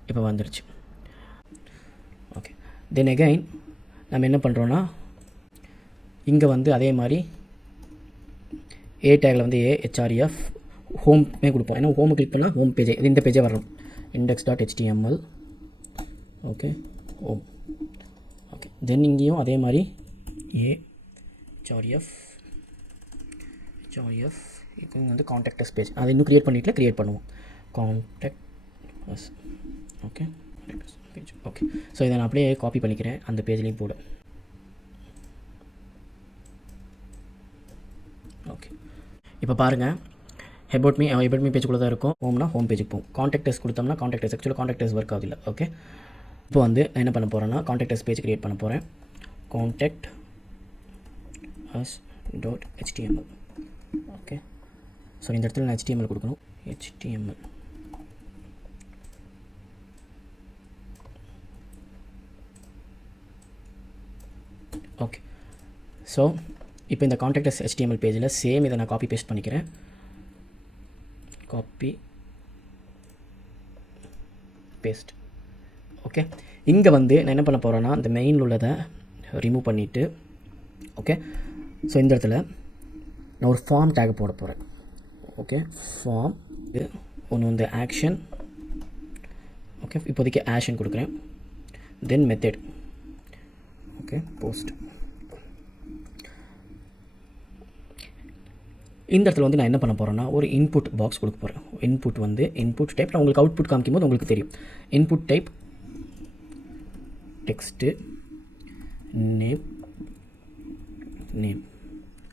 இப்போ வந்துடுச்சு. ஓகே, தென் அகைன் நம்ம என்ன பண்ணுறோன்னா இங்கே வந்து அதே மாதிரி a டேக்கில் வந்து href ஹோமே கொடுப்போம். ஏன்னா ஹோமை கிளிக் பண்ணால் ஹோம் பேஜே, இந்த பேஜே வரணும். index.html. Okay, home. ஓகே, தென் இங்கேயும் அதே மாதிரி href இது வந்து காண்டாக்ட் அஸ் பேஜ். அதை இன்னும் க்ரியேட் பண்ணுவோம். Contact us. Okay, page. Okay, so இதை நான் அப்படியே காப்பி பண்ணிக்கிறேன், அந்த பேஜ்லேயும் போட. ஓகே, இப்போ பாருங்கள், about me பேஜுக்குள்ளே தான் இருக்கும். ஹோம்னா ஹோம் பேஜுக்கு போகும். காண்டாக்ட் அஸ் கொடுத்தோம்னா ஆக்சுவலாக காண்டாக்ட் அஸ் ஒர்க் ஆகுதில்ல. ஓகே, இப்போ வந்து நான் என்ன பண்ண போகிறேன்னா காண்டாக்ட் அஸ் பேஜ் க்ரியேட் பண்ண போகிறேன். Contact us .html. Okay, so இந்த இடத்துல நான் HTML கொடுக்கணும். HTML. ஓகே. ஸோ இப்போ இந்த காண்டாக்ட் அஸ் HTML பேஜில் சேம் இதை நான் காப்பி பேஸ்ட் பண்ணிக்கிறேன். Copy paste. ஓகே, இங்கே வந்து நான் என்ன பண்ண போகிறேன்னா இந்த மெயினில் உள்ளதை ரிமூவ் பண்ணிவிட்டு, ஓகே, ஸோ இந்த இடத்துல நான் ஒரு ஃபார்ம் டேக் போட போகிறேன். ஓகே, ஃபார்ம் ஒன்று வந்து ஆக்ஷன். ஓகே, இப்போதைக்கு ஆக்ஷன் கொடுக்குறேன். தென் மெத்தட். Okay, post. இந்த இடத்துல வந்து நான் என்ன பண்ண போகிறேன்னா ஒரு இன்புட் பாக்ஸ் கொடுக்க போகிறேன். இன்புட் வந்து இன்புட் டைப். நான் உங்களுக்கு அவுட்புட் காமிக்கும் போது உங்களுக்கு தெரியும். Input type text name.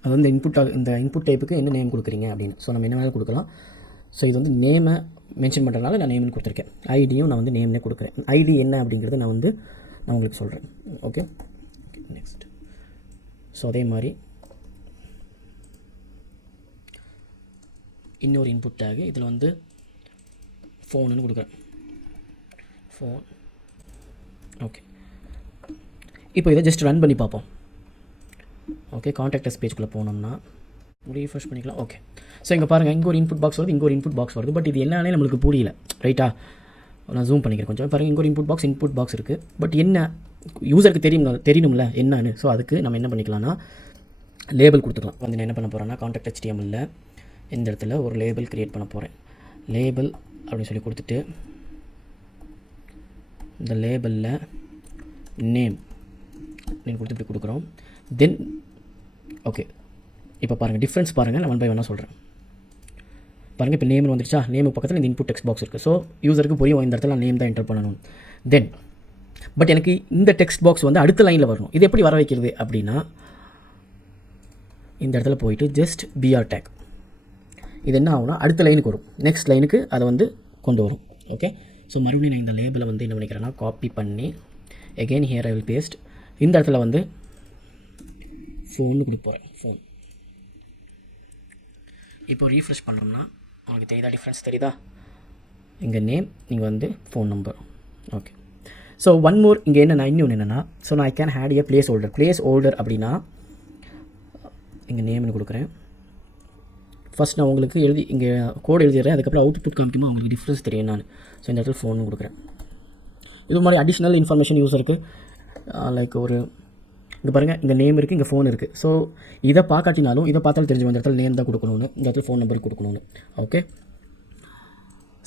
அது வந்து இந்த இன்புட் டைப்புக்கு என்ன நேம் கொடுக்குறீங்க அப்படின்னு. ஸோ நம்ம என்ன வேணாலும் கொடுக்கலாம். ஸோ இது வந்து நேமை மென்ஷன் பண்ணுறதுனால நான் நேம்னு கொடுத்துருக்கேன். ஐடியும் நான் வந்து நேம்னே கொடுக்குறேன். ஐடி என்ன அப்படிங்கிறத நான் உங்களுக்கு சொல்கிறேன். Okay, next. ஸோ அதே மாதிரி இன்னொரு இன்புட் டேக் இதில் வந்து ஃபோனுன்னு கொடுக்குறேன். ஃபோன். ஓகே, இப்போ இதை ஜஸ்ட் ரன் பண்ணி பார்ப்போம். ஓகே, காண்டாக்ட் அஸ் பேஜ்குள்ளே போனோம்னா ரீஃப்ரெஷ் பண்ணிக்கலாம். ஓகே, ஸோ இங்கே பாருங்கள், இங்கே ஒரு இன்புட் பாக்ஸ் வருது, இங்கே ஒரு இன்புட் பாக்ஸ் வருது. பட் இது என்னன்னே நம்மளுக்கு புரியல. ரைட்டா, நான் ஜூம் பண்ணிக்கிறேன் கொஞ்சம். பாருங்கள், இங்கே ஒரு இன்புட் பாக்ஸ் இருக்குது. பட் என்ன யூசருக்கு தெரியணும்ல என்னன்னு. ஸோ அதுக்கு நம்ம என்ன பண்ணிக்கலாம்னா லேபிள் கொடுத்துக்கலாம். வந்து நான் என்ன பண்ண போகிறேன்னா காண்டாக்ட் HTML இந்த இடத்துல ஒரு லேபிள் க்ரியேட் பண்ண போகிறேன். லேபிள் அப்படின்னு சொல்லி கொடுத்துட்டு இந்த லேபிளில் நேம் அப்படின்னு கொடுத்து இப்படி கொடுக்குறோம். தென் ஓகே, இப்போ பாருங்கள் டிஃப்ரென்ஸ் பாருங்கள். நான் 1 by 1 சொல்கிறேன். பாருங்கள், இப்போ நேம் வந்துருச்சா? நேம் பக்கத்தில் இந்த இன்புட் டெக்ஸ்ட் பாக்ஸ் இருக்குது. ஸோ யூசருக்கு புரியும் இந்த இடத்துல நான் நேம் தான் என்டர் பண்ணணும். தென் பட் எனக்கு இந்த டெக்ஸ்ட் பாக்ஸ் வந்து அடுத்த லைனில் வரணும். இது எப்படி வர வைக்கிறது அப்படின்னா இந்த இடத்துல போயிட்டு ஜஸ்ட் BR டேக். இது என்ன ஆகும்னா அடுத்த லைனுக்கு வரும், நெக்ஸ்ட் லைனுக்கு அதை வந்து கொண்டு வரும். ஓகே, ஸோ மறுபடியும் நான் இந்த லேபிளை வந்து என்ன பண்ணிக்கிறேன்னா காப்பி பண்ணி again here I will paste. இந்த இடத்துல வந்து ஃபோன்னு கொடுக்க போகிறேன். ஃபோன். இப்போ ரீஃப்ரெஷ் பண்ணோம்னா உங்களுக்கு தெரியுதா? டிஃப்ரென்ஸ் தெரியுதா? இங்கே நேம், இங்கே வந்து phone number. Okay, so one more இங்கே இன்னொன்று என்னென்னா, ஸோ நான் I can add a placeholder அப்படின்னா இங்கே நேம்னு கொடுக்குறேன். ஃபஸ்ட் நான் உங்களுக்கு இங்கே கோட் எழுதிடுறேன். அதுக்கப்புறம் அவுட்புட் காமிக்குமா உங்களுக்கு டிஃப்ரென்ஸ் தெரியும் நான். ஸோ இந்த இடத்துல ஃபோன் கொடுக்குறேன். இது மாதிரி அடிஷ்னல் இன்ஃபர்மேஷன் யூஸருக்கு லைக் ஒரு இங்கே பாருங்கள், இங்கே நேம் இருக்குது, இங்கே ஃபோன் இருக்குது. ஸோ இதை பார்க்காட்டினாலும் இதை பார்த்தாலும் தெரிஞ்சு இந்த இடத்துல நேம் தான் கொடுக்கணும்னு, இந்த இடத்துல ஃபோன் நம்பர் கொடுக்கணும்னு. ஓகே,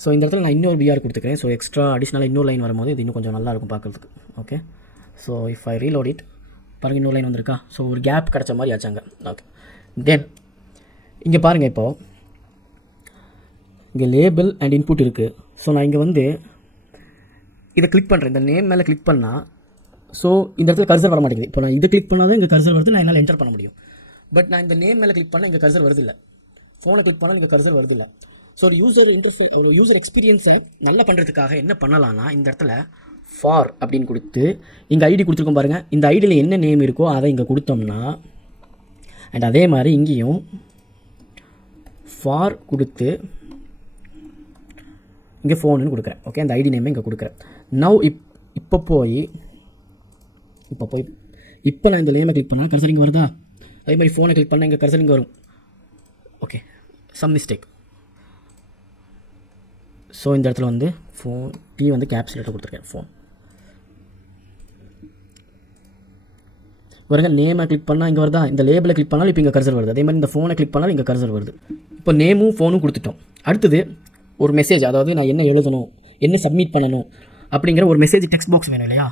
ஸோ இந்த இடத்துல நான் இன்னொரு BR கொடுத்துக்கிறேன். ஸோ எக்ஸ்ட்ரா அடிஷ்னலாக இன்னொரு லைன் வரும்போது இது இன்னும் கொஞ்சம் நல்லாயிருக்கும் பார்க்குறதுக்கு. Okay, so if I reload it, பாருங்கள் இன்னொரு லைன் வந்திருக்கா? ஸோ ஒரு கேப் கிடச்ச மாதிரி ஆச்சாங்க. ஓகே, தென் இங்கே பாருங்கள், இப்போது இங்கே லேபிள் அண்ட் இன்புட் இருக்குது. ஸோ நான் இங்கே வந்து இதை கிளிக் பண்ணுறேன். இந்த நேம் மேலே கிளிக் பண்ணால் ஸோ இந்த இடத்துல கர்சர் வர மாட்டேங்குது. இப்போ நான் இது கிளிக் பண்ணால் தான் இங்கே கர்சர் வருது, நான் என்னால் என்டர் பண்ண முடியும். பட் நான் இந்த நேம் மேலே கிளிக் பண்ணால் இங்கே கர்சர் வருது இல்லை, ஃபோனை கிளிக் பண்ணால் இங்கே கர்சர் வருது இல்லை. ஸோ ஒரு யூசர் எக்ஸ்பீரியன்ஸை நல்லா பண்ணுறதுக்காக என்ன பண்ணலான்னா இந்த இடத்துல ஃபார் அப்படின்னு கொடுத்து இங்கே ஐடி கொடுத்துருக்கோம் பாருங்கள். இந்த ஐடியில் என்ன நேம் இருக்கோ அதை இங்கே கொடுத்தோம்னா அண்ட் அதே மாதிரி இங்கேயும் ஃபார் கொடுத்து இங்கே ஃபோனுன்னு கொடுக்குறேன். ஓகே, அந்த ஐடி நேமே இங்கே கொடுக்குறேன். நவ் இப்போ நான் இந்த நேமை கிளிக் பண்ணால் கர்சர் இங்கே வருதா? அதே மாதிரி ஃபோனை கிளிக் பண்ணால் இங்கே கர்சர் இங்கே வரும். Okay, some mistake. ஸோ இந்த இடத்துல வந்து ஃபோன் T வந்து கேப்ஸ் லெட்டர் கொடுத்துருக்கேன். ஃபோன் பாருங்க, நேமை கிளிக் பண்ணால் இங்கே வருதா? இந்த லேபிளை கிளிக் பண்ணாலும் இப்போ இங்கே கர்சர் வருது. அதே மாதிரி இந்த ஃபோனை கிளிக் பண்ணாலும் இங்கே கர்சர் வருது. இப்போ நேமும் ஃபோனும் கொடுத்துட்டோம். அடுத்தது ஒரு மெசேஜ், அதாவது நான் என்ன எழுதணும், என்ன சப்மிட் பண்ணணும் அப்படிங்கிற ஒரு மெசேஜ் டெக்ஸ்ட் பாக்ஸ் வேணும் இல்லையா?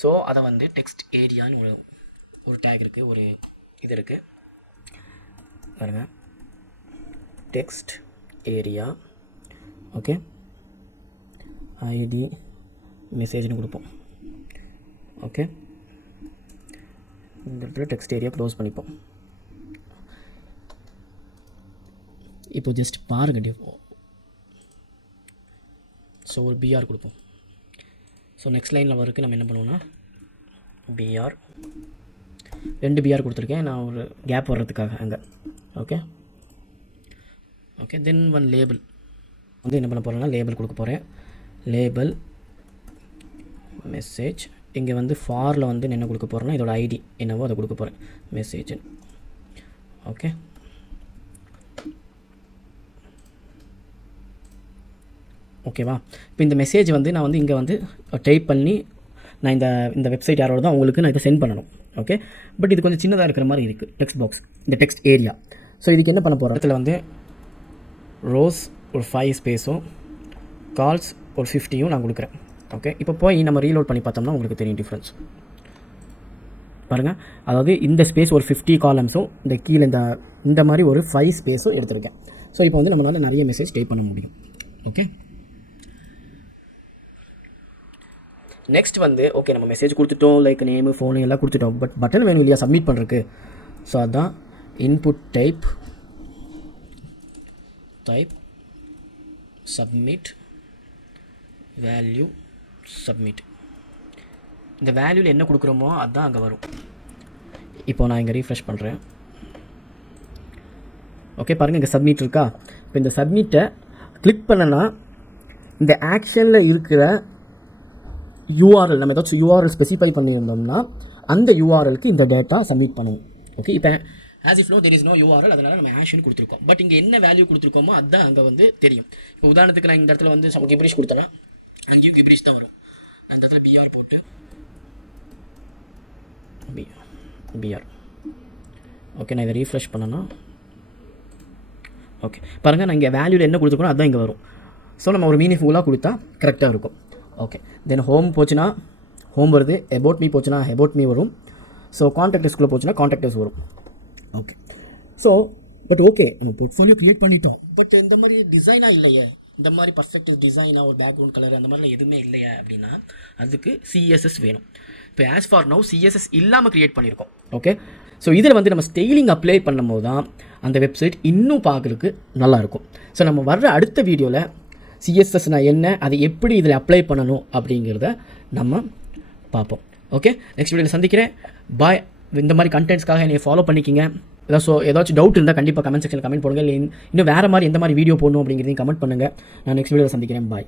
ஸோ அதை வந்து டெக்ஸ்ட் ஏரியான்னு ஒரு டேக் இருக்குது, ஒரு இது இருக்குது பாருங்க, டெக்ஸ்ட் ஏரியா. ஓகே, ஐடி மெசேஜ்னு கொடுப்போம். ஓகே, இந்த இடத்துல டெக்ஸ்ட் ஏரியா க்ளோஸ் பண்ணிப்போம். இப்போ ஜஸ்ட் பாருங்க. ஸோ ஒரு BR கொடுப்போம். ஸோ நெக்ஸ்ட் லைனில் வரைக்கும் நம்ம என்ன பண்ணுவோம்னா BR 2 BR கொடுத்துருக்கேன் நான் ஒரு கேப் வர்றதுக்காக அங்கே. ஓகே, தென் ஒன் லேபிள் வந்து என்ன பண்ண போகிறேன்னா லேபிள் கொடுக்க போகிறேன். லேபிள் மெசேஜ் இங்கே வந்து ஃபாரில் வந்து என்ன கொடுக்க போகிறேன்னா இதோட ஐடி என்னவோ அதை கொடுக்க போகிறேன் மெசேஜ். ஓகே, ஓகேவா? இப்போ இந்த மெசேஜ் வந்து நான் வந்து இங்கே வந்து டைப் பண்ணி நான் இந்த வெப்சைட் யாரோட தான் உங்களுக்கு நான் இதை சென்ட் பண்ணணும். ஓகே, பட் இது கொஞ்சம் சின்னதாக இருக்கிற மாதிரி இருக்குது டெக்ஸ்ட் பாக்ஸ், இந்த டெக்ஸ்ட் ஏரியா. ஸோ இதுக்கு என்ன பண்ண போகிறோம், இடத்துல வந்து ரோஸ் ஒரு 5 ஸ்பேஸும் கால்ஸ் ஒரு 50யும் நான் கொடுக்குறேன். ஓகே, இப்போ போய் நம்ம ரீலோட் பண்ணி பார்த்தோம்னா உங்களுக்கு தெரியும் டிஃப்ரென்ஸ் பாருங்கள். அதாவது இந்த ஸ்பேஸ் ஒரு 50 காலம்ஸும் இந்த கீழே இந்த மாதிரி ஒரு 5 ஸ்பேஸும் எடுத்திருக்கேன். ஸோ இப்போ வந்து நம்மளால் நிறைய மெசேஜ் டைப் பண்ண முடியும். ஓகே, நெக்ஸ்ட் வந்து ஓகே நம்ம மெசேஜ் கொடுத்துட்டோம், லைக் நேமு ஃபோனு எல்லாம் கொடுத்துட்டோம். பட் பட்டன் வேணும் இல்லையா சப்மிட் பண்ணுறதுக்கு. ஸோ அதுதான் input type submit value submit. இந்த வேல்யூவில் என்ன கொடுக்குறோமோ அதுதான் அங்கே வரும். இப்போ நான் இங்கே ரீஃப்ரெஷ் பண்ணுறேன். ஓகே பாருங்கள், இங்கே சப்மிட் இருக்கா. இப்போ இந்த சப்மிட்டை கிளிக் பண்ணனா இந்த ஆக்ஷனில் இருக்கிற யூஆர்எல் நம்ம ஏதாச்சும் யூஆர்எல் ஸ்பெசிஃபை பண்ணியிருந்தோம்னா அந்த யூஆர்எலுக்கு இந்த டேட்டா சப்மிட் பண்ணுவோம். ஓகே, இப்போ as if no there is no URL, அதனால் நம்ம ஆக்ஷன் கொடுத்துருக்கோம். பட் இங்கே என்ன வேல்யூ கொடுத்துருக்கோமோ அதுதான் அங்கே வந்து தெரியும். இப்போ உதாரணத்துக்கு நான் இந்த இடத்துல வந்து கிப்ரிஷ் கொடுத்தேன்னா அங்கே கிப்ரிஷ் தான் வரும். நான் இந்த இடத்துல பிஆர் போட்டேன், பிஆர். ஓகே, நான் இதை ரீஃப்ரெஷ் பண்ணேன்னா ஓகே பாருங்கள், நான் இங்கே வேல்யூவில் என்ன கொடுத்துருக்கோம் அதுதான் இங்கே வரும். ஸோ நம்ம ஒரு மீனிங்ஃபுல்லாக கொடுத்தா கரெக்டாக இருக்கும். ஓகே, தென் ஹோம் போச்சுன்னா ஹோம் வருது, அபவுட் மீ போச்சுன்னா அபவுட் மீ வரும். ஸோ கான்டாக்டர்ஸ்குள்ளே போச்சுன்னா கான்டாக்டர்ஸ் வரும். ஓகே, ஸோ பட் ஓகே நம்ம போர்ட்ஃபோலியோ க்ரியேட் பண்ணிட்டோம். பட் இந்த மாதிரி டிசைனாக இல்லையே, இந்த மாதிரி பர்ஃபெக்ட் டிசைனாக ஒரு பேக்ரவுண்ட் கலர் அந்த மாதிரிலாம் எதுவுமே இல்லையா அப்படின்னா அதுக்கு சிஎஸ்எஸ் வேணும். இப்போ ஆஸ் ஃபார் நவ் சிஎஸ்எஸ் இல்லாமல் க்ரியேட் பண்ணியிருக்கோம். ஓகே, ஸோ இதில் வந்து நம்ம ஸ்டைலிங் அப்ளை பண்ணும் போது தான் அந்த வெப்சைட் இன்னும் பார்க்குறதுக்கு நல்லாயிருக்கும். ஸோ நம்ம வர்ற அடுத்த வீடியோவில் சிஎஸ்எஸ்னா என்ன, அதை எப்படி இதில் அப்ளை பண்ணணும் அப்படிங்கிறத நம்ம பார்ப்போம். ஓகே, நெக்ஸ்ட் வீடியோவில் சந்திக்கிறேன். பாய். இந்த மாதிரி கண்டென்ட்ஸ்க்காக என்னை ஃபாலோ பண்ணிக்கிங்க. ஏதாச்சும் டவுட் இருந்தால் கண்டிப்பாக கமெண்ட் செக்ஷனில் கமெண்ட் பண்ணுங்கள். இல்லை இன்னும் வேறு மாதிரி எந்த மாதிரி வீடியோ போடணும் அப்படிங்கிறதையும் கமெண்ட் பண்ணுங்கள். நான் நெக்ஸ்ட் வீடியோவில் சந்திக்கிறேன். பாய்.